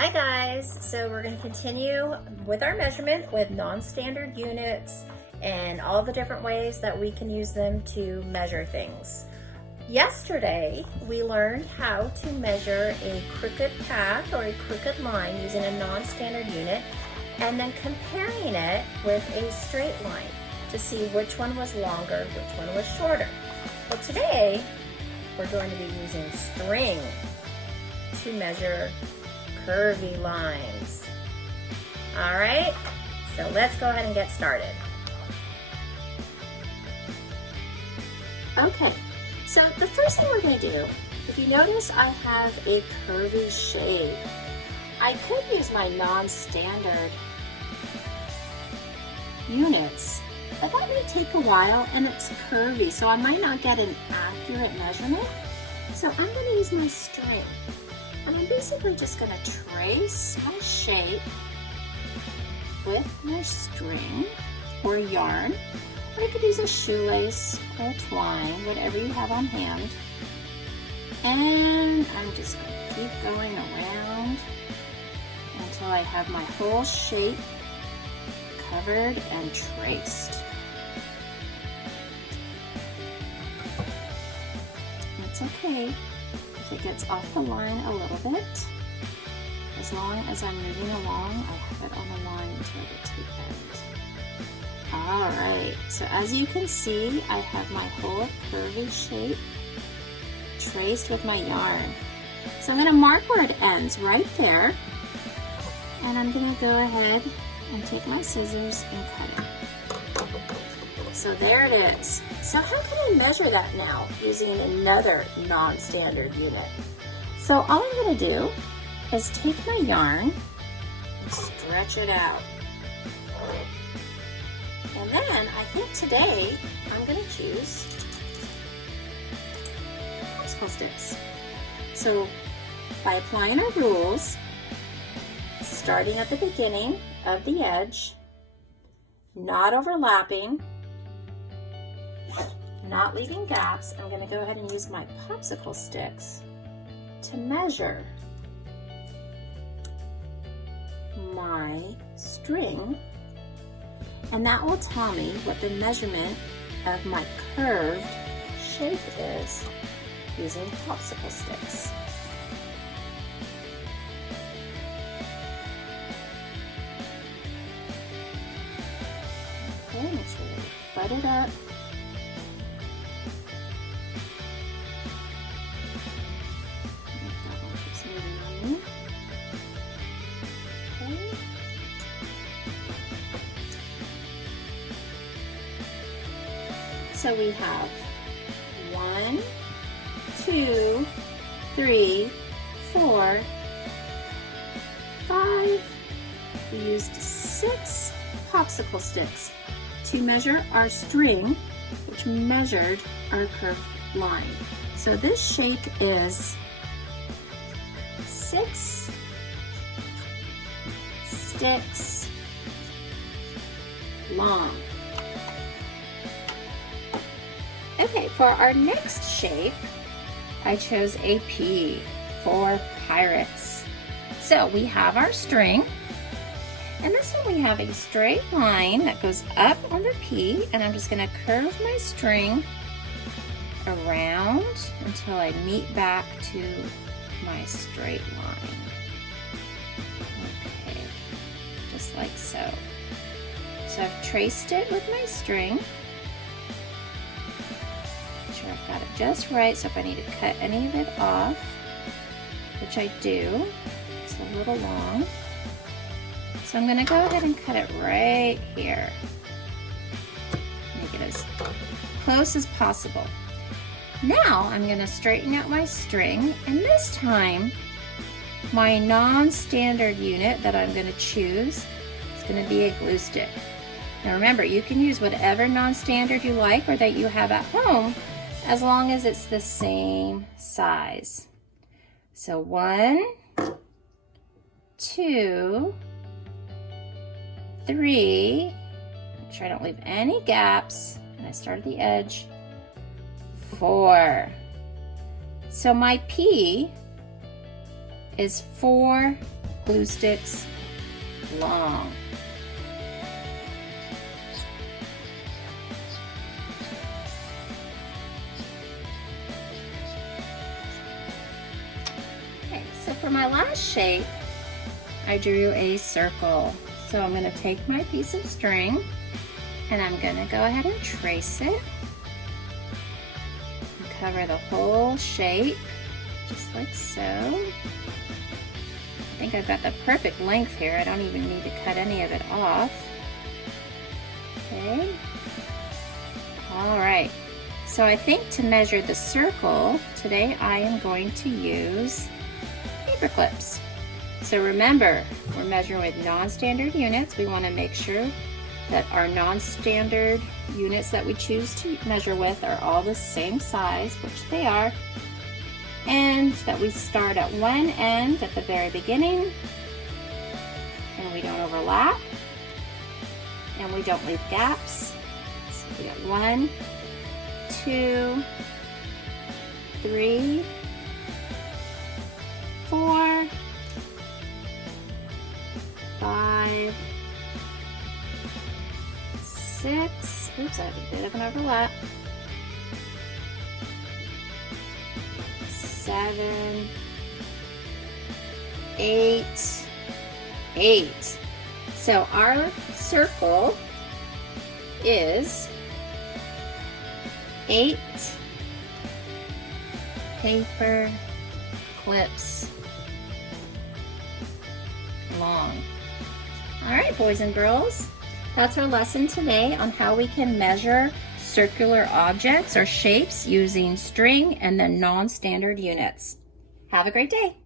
Hi guys, so we're going to continue with our measurement with non-standard units and all the different ways that we can use them to measure things. Yesterday we learned how to measure a crooked path or a crooked line using a non-standard unit and then comparing it with a straight line to see which one was longer, which one was shorter. But today we're going to be using string to measure curvy lines. All right, so let's go ahead and get started. Okay, so the first thing we're going to do, if you notice I have a curvy shape, I could use my non-standard units, but that may take a while and it's curvy, so I might not get an accurate measurement. So I'm going to use my string. And I'm basically just going to trace my shape with my string or yarn, or you could use a shoelace or twine, whatever you have on hand. And I'm just going to keep going around until I have my whole shape covered and traced. It's okay if it gets off the line a little bit. As long as I'm moving along, I have it on the line until I get to the end. Alright, so as you can see, I have my whole curvy shape traced with my yarn. So I'm going to mark where it ends right there, and I'm going to go ahead and take my scissors and cut it. So there it is. So how can I measure that now using another non-standard unit? So all I'm going to do is take my yarn and stretch it out. And then I think today I'm going to choose popsicle sticks. So by applying our rules, starting at the beginning of the edge, not overlapping, not leaving gaps, I'm going to go ahead and use my popsicle sticks to measure my string, and that will tell me what the measurement of my curved shape is using popsicle sticks. Okay, make sure you butt it up. So we have 1, 2, 3, 4, 5. We used 6 popsicle sticks to measure our string, which measured our curved line. So this shape is 6 sticks long. Okay, for our next shape, I chose a P for pirates. So we have our string, and this one we have a straight line that goes up on the P, and I'm just going to curve my string around until I meet back to my straight line. Okay, just like so. So I've traced it with my string. I've got it just right, so if I need to cut any of it off, which I do, it's a little long, so I'm going to go ahead and cut it right here. Make it as close as possible. Now I'm going to straighten out my string, and this time my non-standard unit that I'm going to choose is going to be a glue stick. Now remember, you can use whatever non-standard you like or that you have at home, as long as it's the same size. So 1, 2, 3, make sure I don't leave any gaps, and I start at the edge, 4. So my P is 4 glue sticks long. Okay, so for my last shape, I drew a circle. So I'm going to take my piece of string and I'm going to go ahead and trace it and cover the whole shape just like so. I think I've got the perfect length here. I don't even need to cut any of it off. Okay. All right. So I think to measure the circle, today I am going to use paper clips. So remember, we're measuring with non-standard units. We want to make sure that our non-standard units that we choose to measure with are all the same size, which they are, and that we start at one end at the very beginning, and we don't overlap, and we don't leave gaps. So we got 1, 2, 3, 4, 5, 6, oops, I have a bit of an overlap, 7, 8, 8. So our circle is 8 paper clips long. All right, boys and girls, that's our lesson today on how we can measure circular objects or shapes using string and then non-standard units. Have a great day.